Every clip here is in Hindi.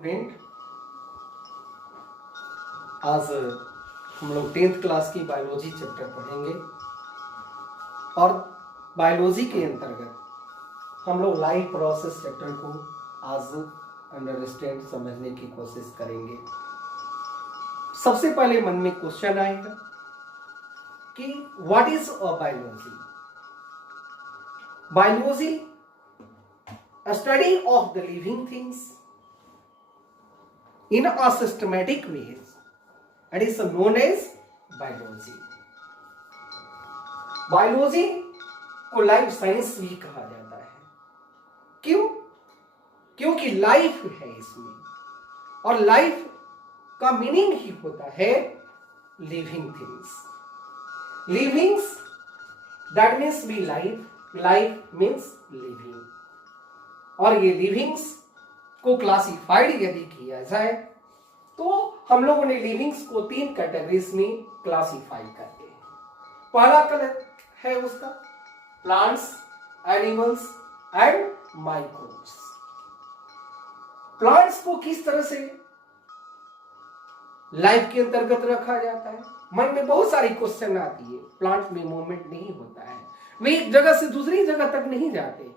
स्टूडेंट, आज हम लोग 10th क्लास की बायोलॉजी चैप्टर पढ़ेंगे और बायोलॉजी के अंतर्गत हम लोग लाइफ प्रोसेस चैप्टर को आज अंडरस्टैंड समझने की कोशिश करेंगे। सबसे पहले मन में क्वेश्चन आएगा कि what is a biology. Biology study of the living things in a systematic ways, and is known as biology. Biology को लाइफ साइंस भी कहा जाता है। क्यों? क्योंकि लाइफ है इसमें, और लाइफ का मीनिंग ही होता है living things. Livings that means be life, life means living. और ये लिविंग्स को क्लासिफाइड यदि किया जाए तो हम लोगों ने लिविंग्स को 3 कैटेगरीज में क्लासिफाई करते हैं। पहला कलर है उसका plants, animals and microbes. Plants को किस तरह से लाइफ के अंतर्गत रखा जाता है? मन में बहुत सारी क्वेश्चन आती है। प्लांट में मूवमेंट नहीं होता है, वे एक जगह से दूसरी जगह तक नहीं जाते हैं।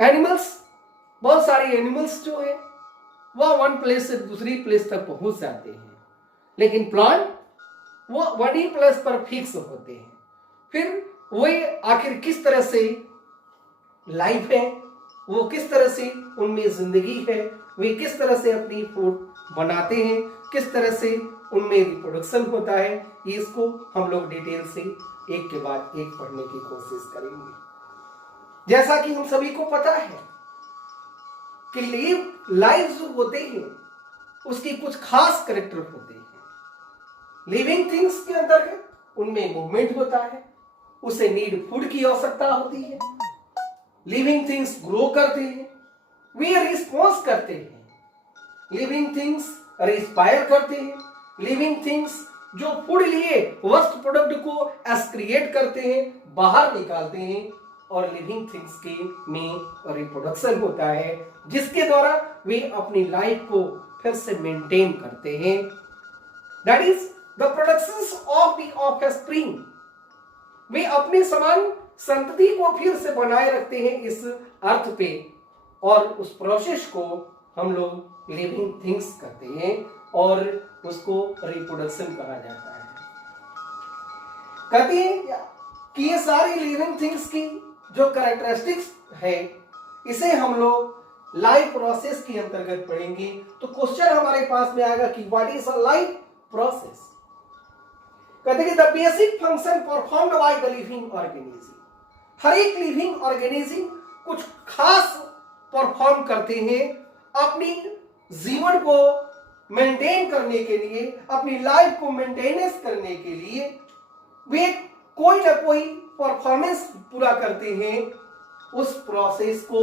एनिमल्स, बहुत सारे एनिमल्स जो है वह वन प्लेस से दूसरी प्लेस तक पहुंच जाते हैं, लेकिन प्लांट वो वन ही प्लेस पर फिक्स होते हैं। फिर वे आखिर किस तरह से लाइफ है, वो किस तरह से उनमें जिंदगी है, वे किस तरह से अपनी फूड बनाते हैं, किस तरह से उनमें रिप्रोडक्शन होता है, इसको हम लोग डिटेल से एक के बाद एक पढ़ने की कोशिश करेंगे। जैसा कि हम सभी को पता है कि लाइफ जो होते हैं उसकी कुछ खास कैरेक्टर होते हैं। लिविंग थिंग्स के अंतर्गत उनमें मूवमेंट होता है, उसे नीड फूड की आवश्यकता होती है। लिविंग थिंग्स ग्रो करते हैं, वे रिस्पॉन्स करते हैं। लिविंग थिंग्स रिस्पायर करते हैं। लिविंग थिंग्स जो फूड लिए वेस्ट प्रोडक्ट को एक्सक्रिएट करते हैं, बाहर निकालते हैं। और लिविंग थिंग्स के में रिप्रोडक्शन होता है, जिसके द्वारा वे अपनी लाइफ को फिर से मेंटेन करते हैं। That is the productions of the offspring. वे अपने समान संतति को फिर से बनाए रखते हैं इस अर्थ पे, और उस प्रोसेस को हम लोग लिविंग थिंग्स कहते हैं और उसको रिप्रोडक्शन कहा जाता है। कहते हैं कि ये सारी लिविंग थिंग्स की जो कैरेक्टरिस्टिक्स है, इसे हम लोग लाइफ प्रोसेस के अंतर्गत पढ़ेंगे। तो क्वेश्चन हमारे पास में आएगा कि what is a life process. कहते हैं कि the basic function performed by the living organism. हर एक लिविंग ऑर्गेनिज्म कुछ खास परफॉर्म करते हैं अपनी जीवन को मेंटेन करने के लिए, अपनी लाइफ को मेंटेनेंस करने के लिए वे कोई ना कोई परफॉर्मेंस पूरा करते हैं। उस प्रोसेस को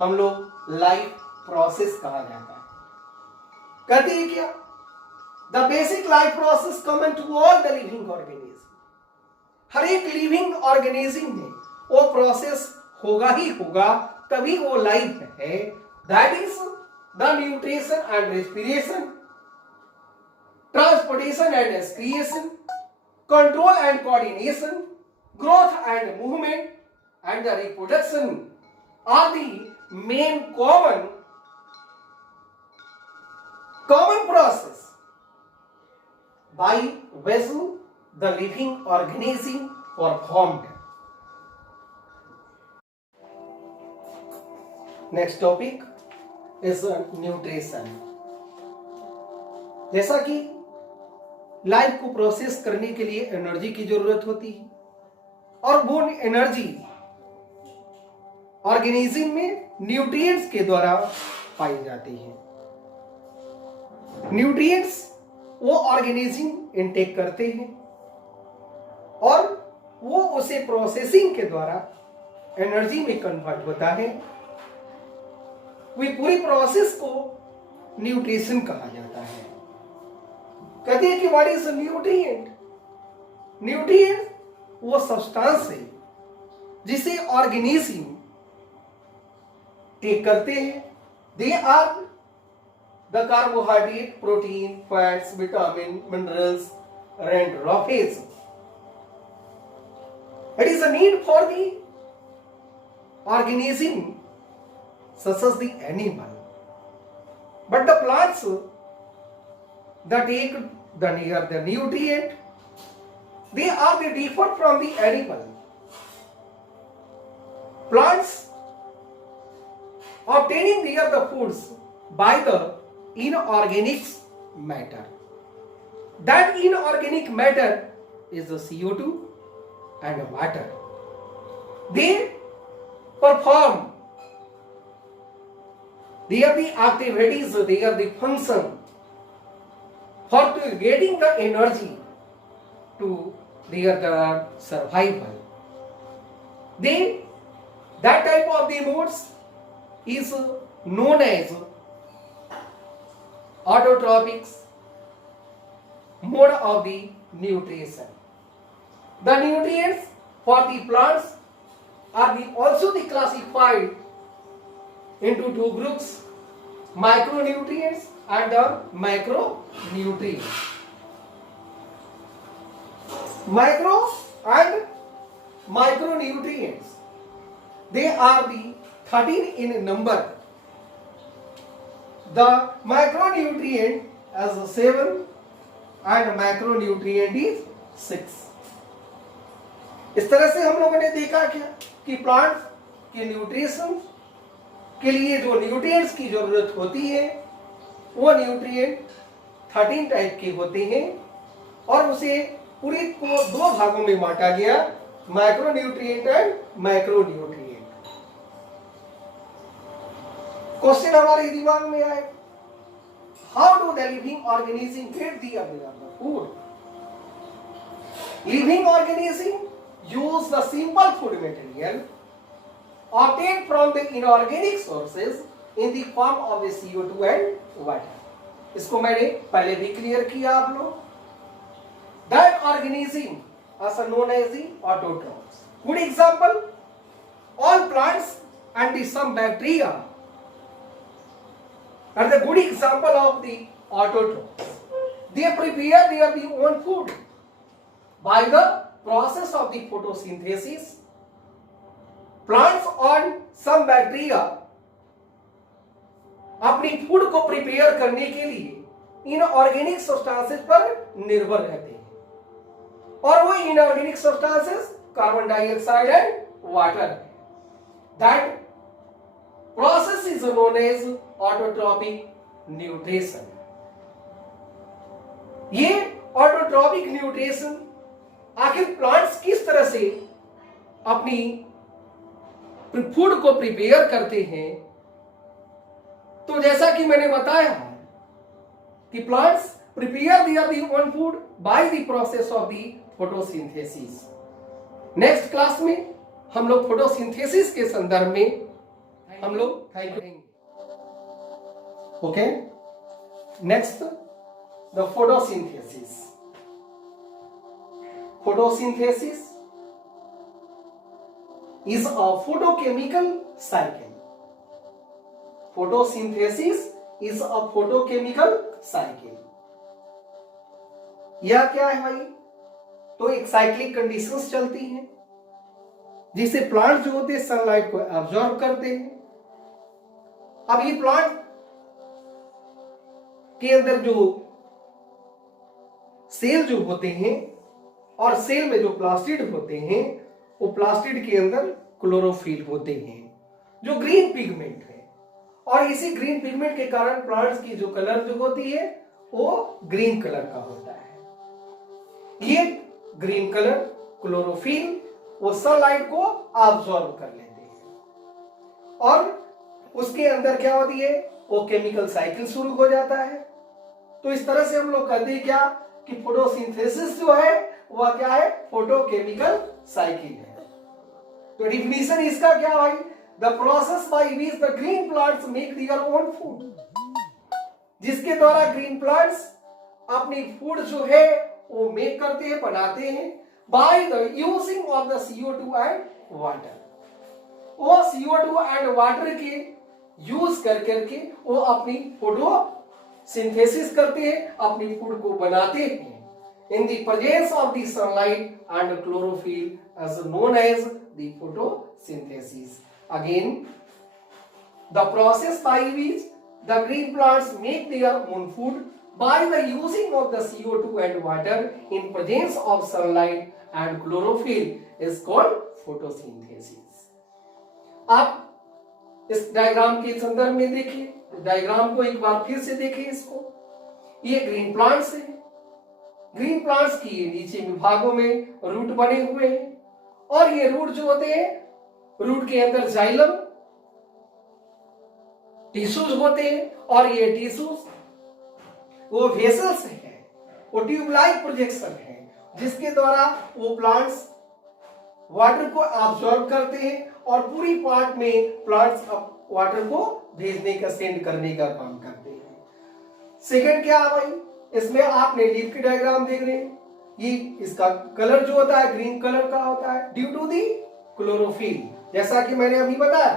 हम लोग लाइफ प्रोसेस कहा जाता है। कहते हैं क्या? The basic life process common to all the living organism. हर एक लिविंग ऑर्गेनिज्म में वो प्रोसेस होगा ही होगा, तभी वो लाइफ है। That is the nutrition and respiration, transportation and excretion, control and coordination, growth and movement, and the reproduction are the main common process by which the living organism performed. Next topic is nutrition. जैसा कि लाइफ को प्रोसेस करने के लिए एनर्जी की जरूरत होती है, और वो एनर्जी ऑर्गेनिज्म में न्यूट्रिएंट्स के द्वारा पाई जाती है। न्यूट्रिएंट्स वो ऑर्गेनिज्म इनटेक करते हैं और वो उसे प्रोसेसिंग के द्वारा एनर्जी में कन्वर्ट होता है। वे पूरी प्रोसेस को न्यूट्रिशन कहा जाता है। कहते हैं कि व्हाट इज न्यूट्रिएंट। न्यूट्रिएंट वो सब्सटेंस है जिसे ऑर्गेनिज्म टेक करते हैं They are the carbohydrate, protein, fats, vitamin, minerals, and raw phase. It is a need for the organism such as the animal. But the plants that take the nutrient, they are the differ from the animal. Plants obtaining the foods by the inorganic matter. That inorganic matter is the CO2 and water. They perform the activities, the function for getting the energy to their survival. That type of the modes is known as autotrophic mode of the nutrition. The nutrients for the plants are also classified into two groups, micronutrients and the macronutrients. Micro and micronutrients, they are the 13 in number. The micronutrient is 7 and macronutrient is 6. इस तरह से हम लोगों ने देखा क्या कि प्लांट के न्यूट्रिशन के लिए जो न्यूट्रिएंट्स की जरूरत होती है वो न्यूट्रिएंट 13 टाइप के होते हैं और उसे पूरी को दो भागों में बांटा गया, माइक्रोन्यूट्रिएंट एंड मैक्रोन्यूट्रिएंट। क्वेश्चन हमारे दिमाग में आए, how do the living organism get the food? Living organism use the simple food material obtained from the inorganic sources in the form of the CO2 and water. इसको मैंने पहले भी क्लियर किया आप लोग। That organism also known as the autotrophs. Good example, all plants and some bacteria are the good example of the autotrophs. They prepare their own food by the process of the photosynthesis. Plants and some bacteria अपनी फूड को प्रिपेयर करने के लिए इनऑर्गेनिक सब्सटेंसेस पर निर्भर रहते हैं और वो inorganic substances carbon dioxide and water है। That process is known as autotrophic nutrition. ये ऑटोट्रॉपिक न्यूट्रिशन आखिर प्लांट्स किस तरह से अपनी फूड को प्रिपेयर करते हैं? तो जैसा कि मैंने बताया कि plants prepare their own food by the process of the photosynthesis. Next class में हम लोग फोटोसिंथेसिस के संदर्भ में हम लोग करेंगे। Okay, next the photosynthesis. Photosynthesis is a photochemical cycle. Photosynthesis is a photochemical cycle. यह क्या है भाई? तो एक साइक्लिक कंडीशंस चलती हैं जिससे प्लांट जो होते हैं सनलाइट को एब्जॉर्ब करते हैं। अब ये प्लांट के अंदर जो सेल जो होते हैं और सेल में जो प्लास्टिड होते हैं वो प्लास्टिड के अंदर क्लोरोफिल होते हैं जो ग्रीन पिगमेंट है और इसी ग्रीन पिगमेंट के कारण प्लांट्स की जो कलर जो होती है वो ग्रीन कलर का होता है। ये ग्रीन कलर क्लोरोफिल वो सनलाइट को अब्सॉर्ब कर लेते हैं और उसके अंदर क्या होती है वो केमिकल साइकिल शुरू हो जाता है। तो इस तरह से हम लोग कहते हैं क्या कि फोटोसिंथेसिस जो है वह क्या है? फोटोकेमिकल साइकिल है। तो डिफिनीशन इसका क्या भाई? The process by which the green plants make their own food, जिसके द्वारा ग्रीन प्लांट्स अपनी फूड जो है वो मेक करते हैं, बनाते हैं by the using of the CO2 and water. वो CO2 एंड वाटर के यूज कर करके वो अपनी फोटोसिंथेसिस करते हैं, अपनी फूड को बनाते हैं। In the presence of the sunlight and chlorophyll as known as the photosynthesis. Again, the process by which the green plants make their own food by the using of the CO2 and water in presence of sunlight and chlorophyll is called photosynthesis. आप इस डायग्राम के संदर्भ में देखिए, डायग्राम को एक बार फिर से देखिए। इसको, ये ग्रीन प्लांट्स है। ग्रीन प्लांट्स की नीचे विभागों में रूट बने हुए हैं, और ये रूट जो होते हैं, रूट के अंदर जाइलम टिश्यूज होते हैं, और ये टिश्यूज वो वेसल्स हैं, वो ट्यूब लाइक प्रोजेक्शन है, जिसके द्वारा वो प्लांट्स वाटर को एब्जॉर्ब करते हैं और पूरी पार्ट में प्लांट्स वाटर को भेजने का, सेंड करने का काम करते हैं। सेकंड क्या है भाई, इसमें आपने लीफ की डायग्राम देख रहे हैं, ये इसका कलर जो होता है ग्रीन कलर का होता है ड्यू टू दी क्लोरोफिल। जैसा कि मैंने अभी बताया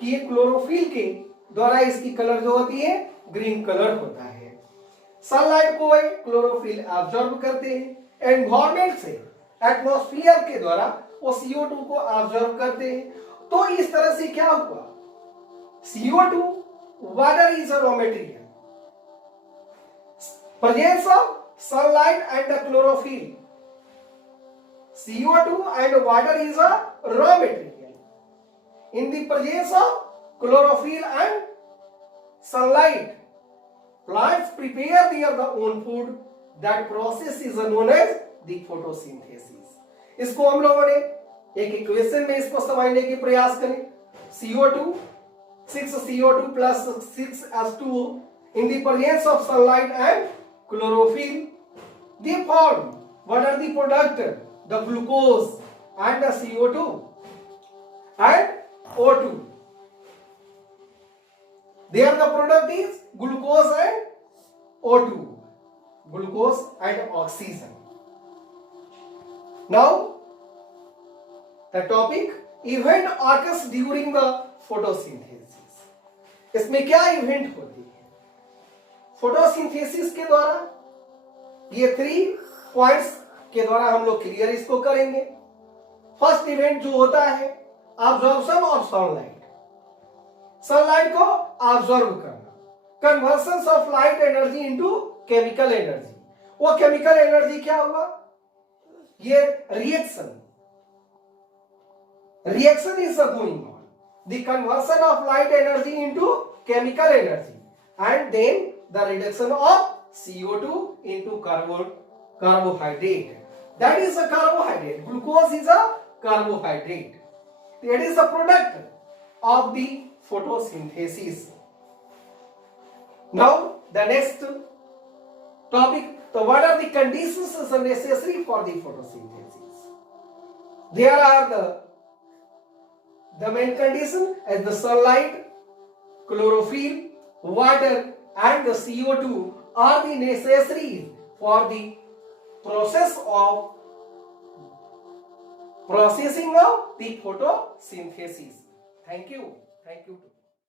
कि ये क्लोरोफिल के द्वारा इसकी कलर जो होती है ग्रीन कलर होता है। सनलाइट को क्लोरोफिल एब्जॉर्ब करते हैं एनवायरमेंट से, एटमॉस्फेयर के द्वारा वो CO2 को एब्जॉर्ब करते हैं। तो इस तरह से क्या हुआ, CO2 water is a raw material, presence of sunlight and the chlorophyll, CO2 and water is a raw material. In the presence of chlorophyll and sunlight, plants prepare their own food. That process is known as the photosynthesis. इसको हम लोगों ने एक इक्वेशन में इसको समझने की प्रयास करें। CO2 6CO2 plus 6H2O in the presence of sunlight and chlorophyll, they form what are the product? The glucose and the CO2 and O2. There the product is glucose and O2, glucose and oxygen. Now the topic event occurs during the photosynthesis. इसमें क्या इवेंट होती है फोटोसिंथेसिस के द्वारा? ये 3 पॉइंट्स के द्वारा हम लोग क्लियर इसको करेंगे। फर्स्ट इवेंट जो होता है अब्जॉर्प्शन ऑफ सनलाइट, सनलाइट को अब्जॉर्ब करना, conversion of light energy into chemical energy. वो केमिकल एनर्जी क्या हुआ, ये reaction is going on, the conversion of light energy into chemical energy, and then the reduction of CO2 into carbohydrate. That is a carbohydrate. Glucose is a carbohydrate. That is a product of the photosynthesis. Now the next topic, so what are the conditions necessary for the photosynthesis? There are the main condition as the sunlight, chlorophyll, water and the CO2 are the necessaries for the process of processing of the photosynthesis. Thank you.